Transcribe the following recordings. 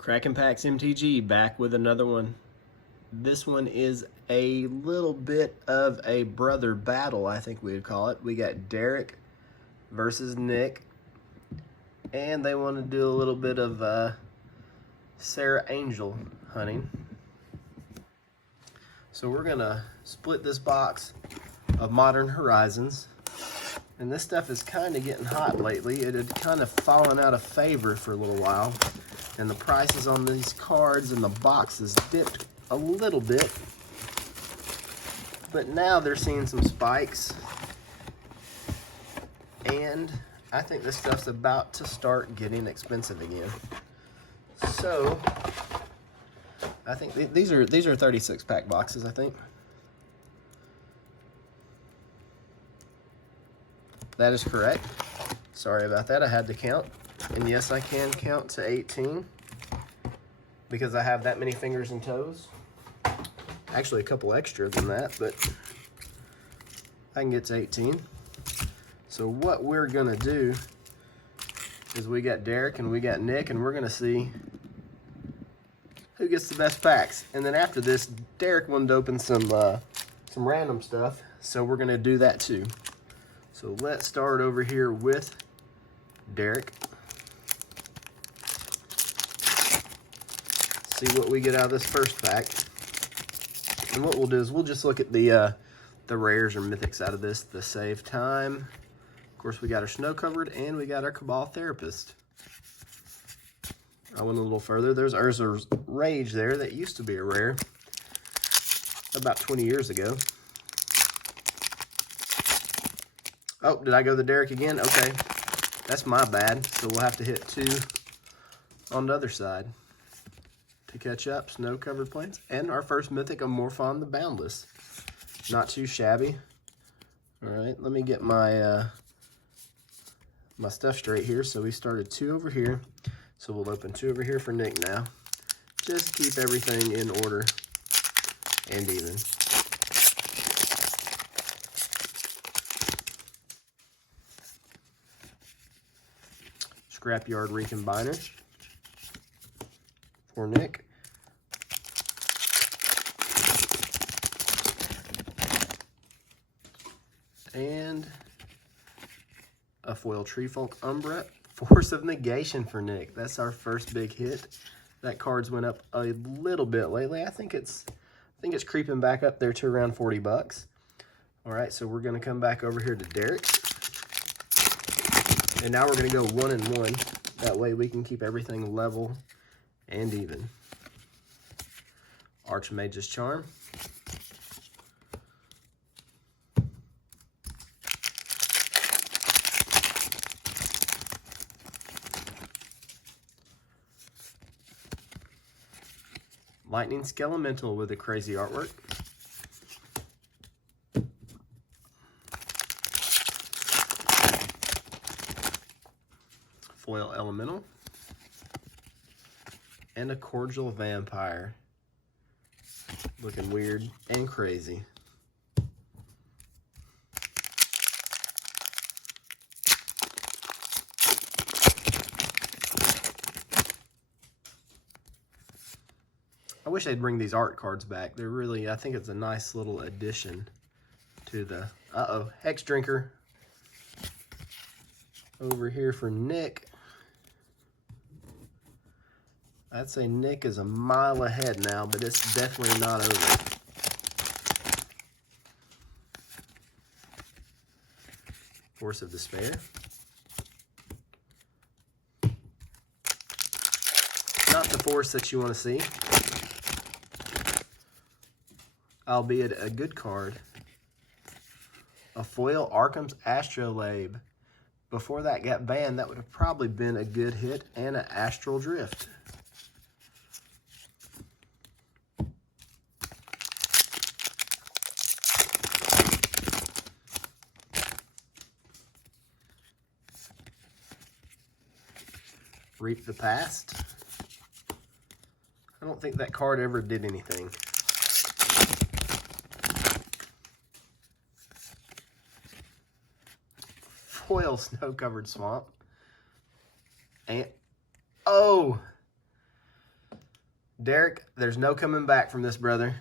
Kraken Packs MTG back with another one. This one is a little bit of a brother battle, I think we would call it. We got Derek versus Nick, and they want to do a little bit of Sarah Angel hunting. So we're gonna split this box of Modern Horizons, and this stuff is kind of getting hot lately. It had kind of fallen out of favor for a little while, and the prices on these cards and the boxes dipped a little bit, but now they're seeing some spikes, and I think this stuff's about to start getting expensive again. So I think these are 36 pack boxes, I think. That is correct. Sorry about that, I had to count. And yes, I can count to 18 because I have that many fingers and toes. Actually, a couple extra than that, but I can get to 18. So what we're gonna do is we got Derek and we got Nick, and we're gonna see who gets the best packs. And then after this, Derek wanted to open some random stuff, so we're gonna do that too. So let's start over here with Derek. See what we get out of this first pack. And what we'll do is we'll just look at the rares or mythics out of this to save time. Of course, we got our Snow Covered and we got our Cabal Therapist. I went a little further. There's Urza's Rage there that used to be a rare about 20 years ago. Oh, did I go to Derek again? Okay, that's my bad. So we'll have to hit 2 on the other side to catch up. Snow Covered Plains, and our first mythic of Morphon the Boundless. Not too shabby. All right, let me get my my stuff straight here. So we started 2 over here. So we'll open 2 over here for Nick now. Just keep everything in order and even. Scrapyard Recombiner for Nick. And a foil Treefolk Umbra. Force of Negation for Nick. That's our first big hit. That card's went up a little bit lately. I think it's creeping back up there to around 40 bucks. All right, so we're gonna come back over here to Derek. And now we're gonna go 1 and 1. That way we can keep everything level and even. Archmage's Charm. Lightning Skelemental with a crazy artwork. Foil Elemental. And a Cordial Vampire. Looking weird and crazy. I wish they'd bring these art cards back. They're really, I think it's a nice little addition to the, Hex Drinker. Over here for Nick. I'd say Nick is a mile ahead now, but it's definitely not over. Force of Despair. Not the force that you want to see, albeit a good card. A foil Arkham's Astrolabe. Before that got banned, that would have probably been a good hit, and an Astral Drift. Reap the Past. I don't think that card ever did anything. Foil Snow Covered Swamp. And, oh! Derek, there's no coming back from this, brother.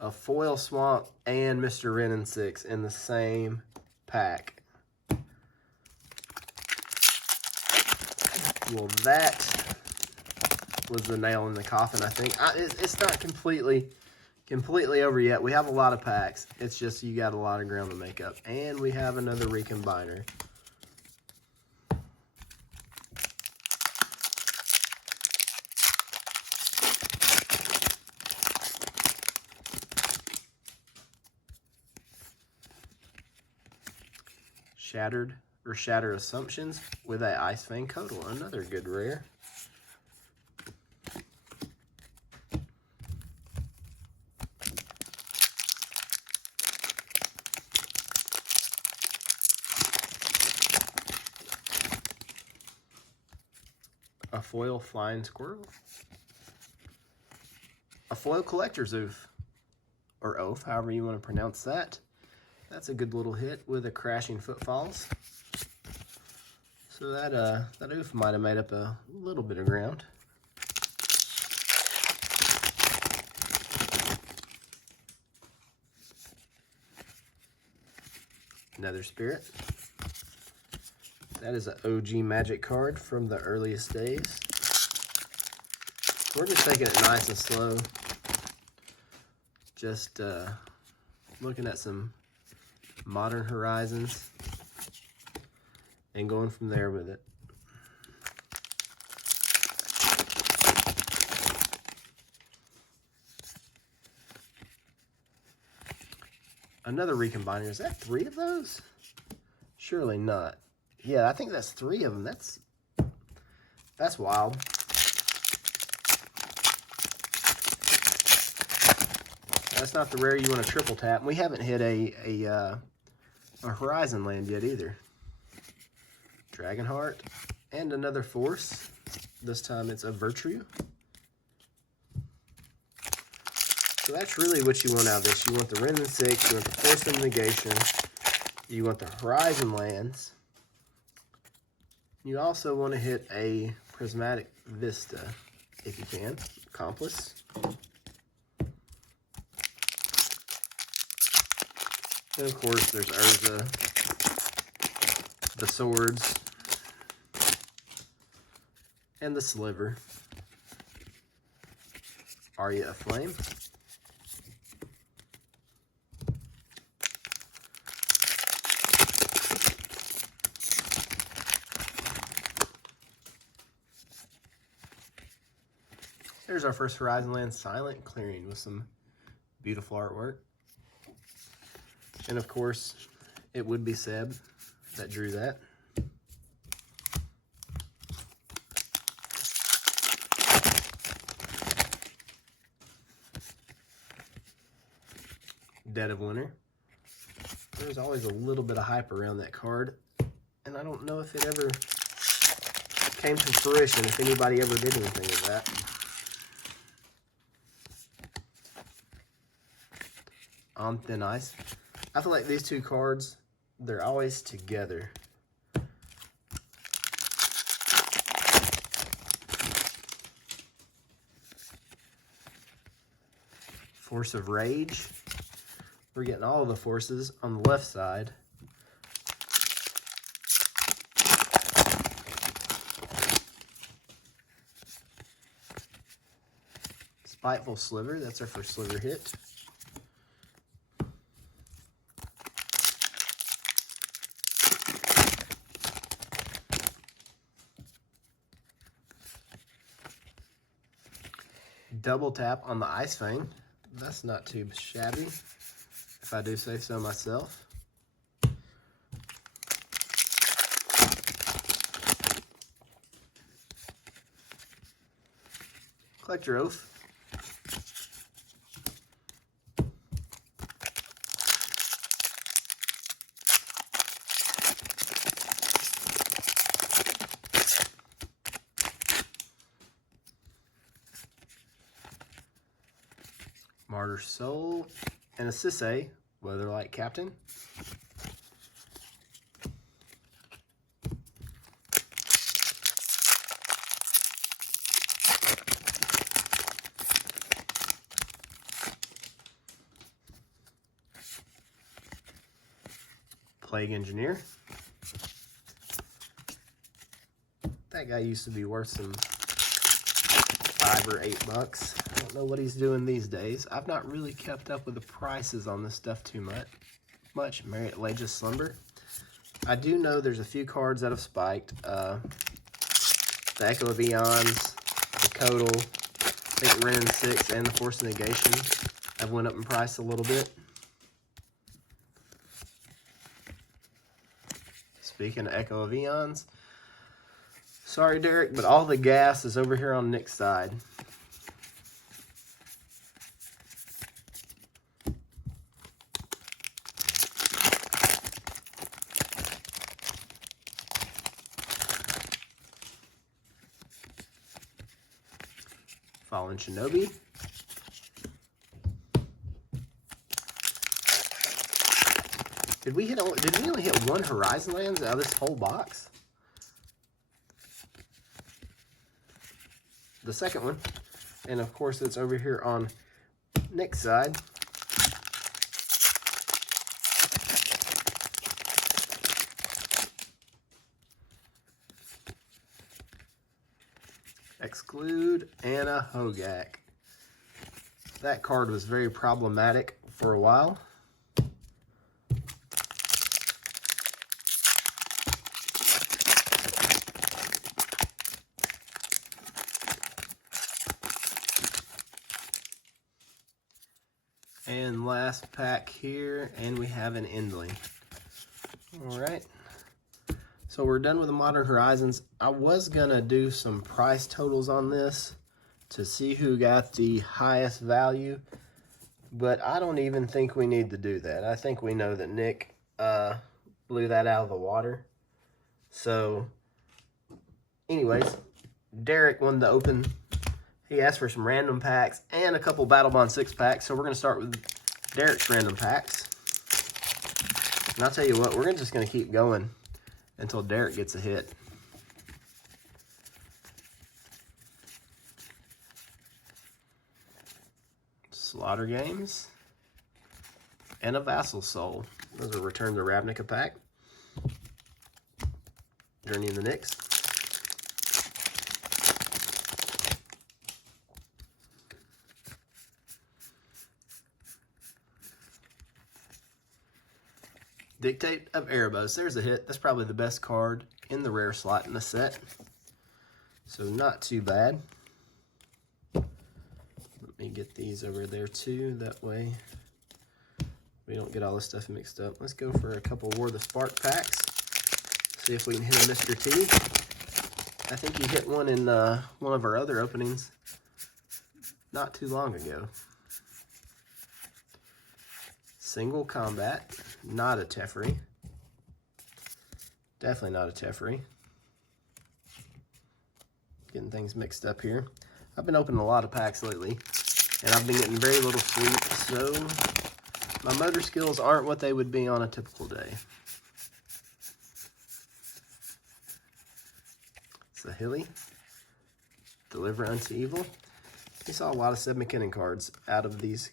A foil swamp and Mr. Wren and 6 in the same pack. Well, that was the nail in the coffin, I think. It's not completely over yet. We have a lot of packs. It's just you got a lot of ground to make up. And we have another recombiner. Shattered Assumptions with a Ice Fang Codal, another good rare. A foil Flying Squirrel. A foil Collector's Oof, or Oaf, however you want to pronounce that. That's a good little hit with a Crashing Footfalls. So that oof might have made up a little bit of ground. Another Spirit. That is an OG Magic card from the earliest days. We're just taking it nice and slow. Just looking at some Modern Horizons and going from there with it. Another recombiner. Is that 3 of those? Surely not. Yeah, I think that's 3 of them. That's wild. That's not the rare you want to triple tap. We haven't hit a Horizon land yet either. Dragonheart and another Force. This time it's a Virtue. So that's really what you want out of this. You want the Wren and 6, you want the Force of Negation, you want the Horizon lands. You also want to hit a Prismatic Vista if you can. Accomplice. And of course there's Urza, the Swords, and the Sliver. Arya Aflame. There's our first Horizon land, Silent Clearing, with some beautiful artwork. And of course, it would be Seb that drew that. Dead of Winter. There's always a little bit of hype around that card, and I don't know if it ever came to fruition, if anybody ever did anything with that. On Thin Ice. I feel like these two cards, they're always together. Force of Rage. We're getting all of the forces on the left side. Spiteful Sliver, that's our first Sliver hit. Double tap on the Ice Fang. That's not too shabby, if I do say so myself. Collector Oath. Martyr Soul, and a Sisay, Weatherlight Captain. Plague Engineer. That guy used to be worth some $5 or $8. I don't know what he's doing these days. I've not really kept up with the prices on this stuff too much. Marriott Lages Slumber. I do know there's a few cards that have spiked. The Echo of Eons, the Codal, I think Ren 6, and the Force of Negation have went up in price a little bit. Speaking of Echo of Eons, sorry Derek, but all the gas is over here on Nick's side. Fallen Shinobi. Did we only hit one Horizon Lands out of this whole box? The second one. And of course it's over here on Nick's side. Exclude and a Hogak. That card was very problematic for a while. And last pack here, and we have an Endling. All right. So we're done with the Modern Horizons. I was gonna do some price totals on this to see who got the highest value, but I don't even think we need to do that. I think we know that Nick blew that out of the water. So anyways, Derek won the open. He asked for some random packs and a couple Battlebond 6 packs. So we're gonna start with Derek's random packs. And I'll tell you what, we're just gonna keep going until Derek gets a hit. Slaughter Games and a Vassal Soul. Those are Return to Ravnica pack. Journey of the Nyx. Dictate of Erebos. There's a hit. That's probably the best card in the rare slot in the set. So not too bad. Let me get these over there too. That way we don't get all this stuff mixed up. Let's go for a couple War of the Spark packs. See if we can hit a Mr. T. I think he hit one in one of our other openings not too long ago. Single Combat, not a Teferi. Definitely not a Teferi. Getting things mixed up here. I've been opening a lot of packs lately, and I've been getting very little sleep, so my motor skills aren't what they would be on a typical day. Sahili, Deliver Unto Evil. We saw a lot of Seb McKinnon cards out of these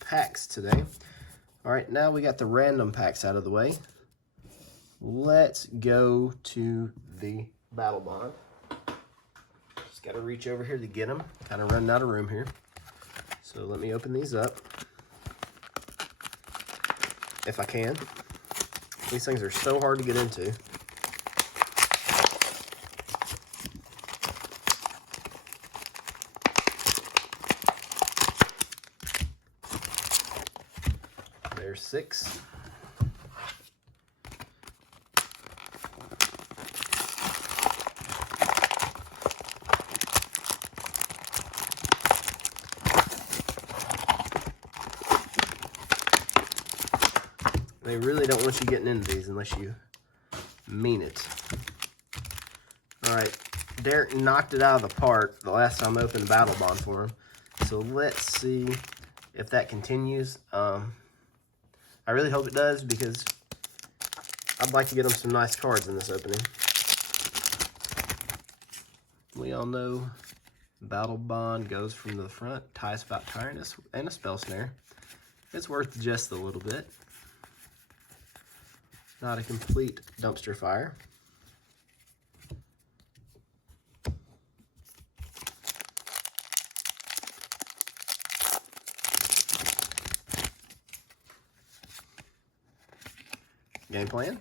packs today. All right, now we got the random packs out of the way. Let's go to the Battlebond. Just got to reach over here to get them. Kind of running out of room here. So let me open these up. If I can. These things are so hard to get into. There's 6. They really don't want you getting into these unless you mean it. All right, Derek knocked it out of the park the last time I opened Battlebond for him. So let's see if that continues. I really hope it does because I'd like to get him some nice cards in this opening. We all know Battlebond goes from the front, ties about Tyrannus, and a Spell Snare. It's worth just a little bit. not a complete dumpster fire. Game plan.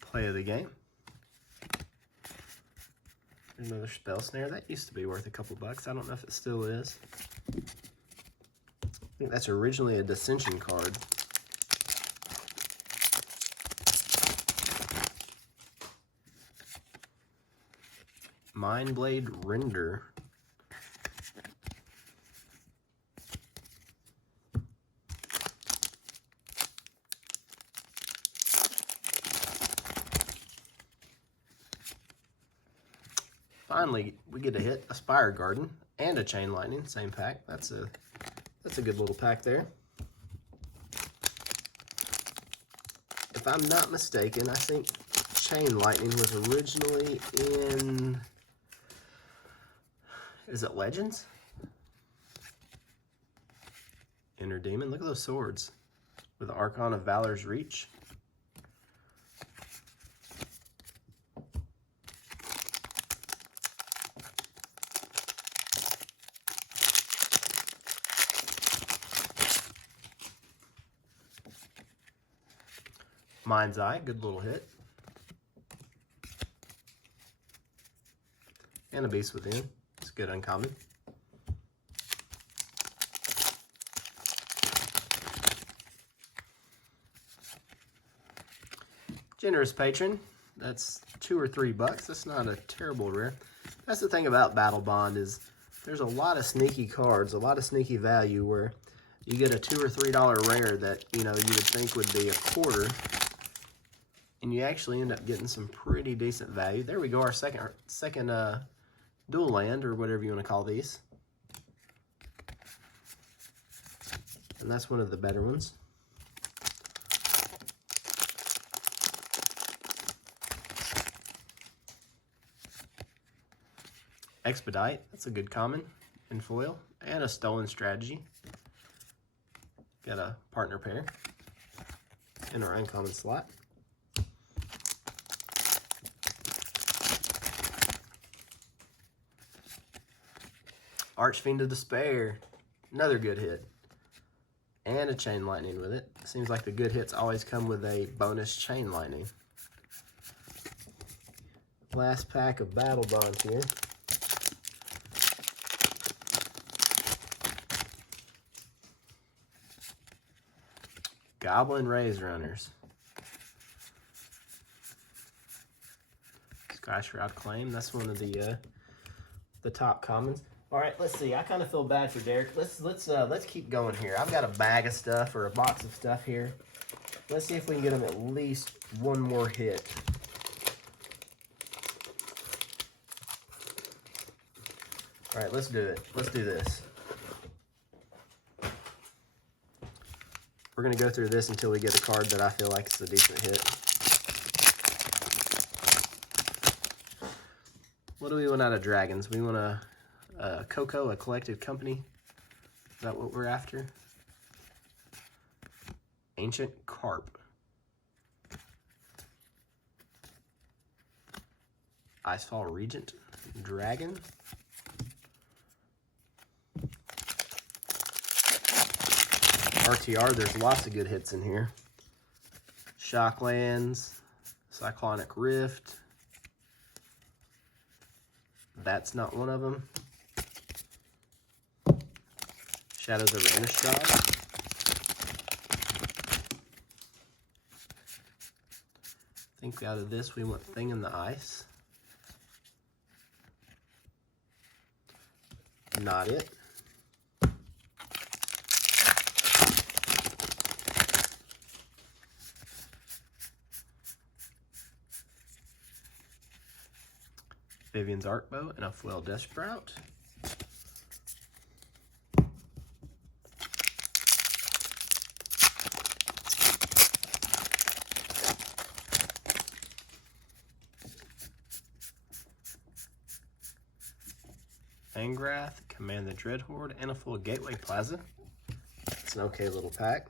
Play of the game. There's another spell snare. That used to be worth a couple bucks. I don't know if it still is. I think that's originally a Dissension card. Mindblade Render. Finally, we get a hit, a Spire Garden, and a Chain Lightning, same pack. That's a good little pack there. If I'm not mistaken, I think Chain Lightning was originally in, is it Legends? Inner Demon, look at those swords with the Archon of Valor's Reach. Mind's Eye, good little hit. And a Beast Within, it's good uncommon. Generous Patron, that's $2 or $3. That's not a terrible rare. That's the thing about Battlebond is there's a lot of sneaky cards, a lot of sneaky value where you get a $2 or $3 rare that, you know, you would think would be a quarter, and you actually end up getting some pretty decent value. There we go, our second dual land, or whatever you want to call these. And that's one of the better ones. Expedite, that's a good common in foil, and a Stolen Strategy. Got a partner pair in our uncommon slot. Archfiend of Despair, another good hit, and a Chain Lightning with it. Seems like the good hits always come with a bonus Chain Lightning. Last pack of Battlebond here. Goblin Raise Runners. Sky Shroud Claim, that's one of the top commons. All right, let's see. I kind of feel bad for Derek. Let's keep going here. I've got a bag of stuff or a box of stuff here. Let's see if we can get him at least one more hit. All right, let's do it. Let's do this. We're going to go through this until we get a card that I feel like is a decent hit. What do we want out of Dragons? We want a Coco, a collected company. Is that what we're after? Ancient Carp. Icefall Regent. Dragon. RTR, there's lots of good hits in here. Shocklands, Cyclonic Rift. That's not one of them. Shadows over Innistrad. I think out of this we want Thing in the Ice. Not it. Vivian's Arcbow and a Foil Death Sprout. Wrath, Command the Dreadhorde, and a full Gateway Plaza. It's an okay little pack.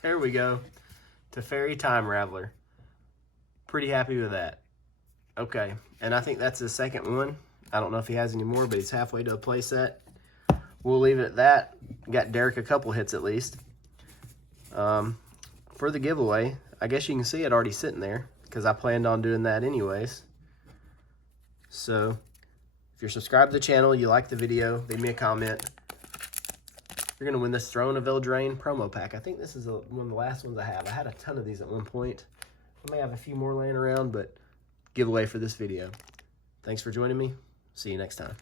There we go. Teferi Time Raveler. Pretty happy with that. Okay, and I think that's his second one. I don't know if he has any more, but he's halfway to a play set. We'll leave it at that. Got Derek a couple hits at least. For the giveaway, I guess you can see it already sitting there because I planned on doing that anyways. So if you're subscribed to the channel, you like the video, leave me a comment. You're going to win this Throne of Eldraine promo pack. I think this is one of the last ones I have. I had a ton of these at one point. I may have a few more laying around, but giveaway for this video. Thanks for joining me. See you next time.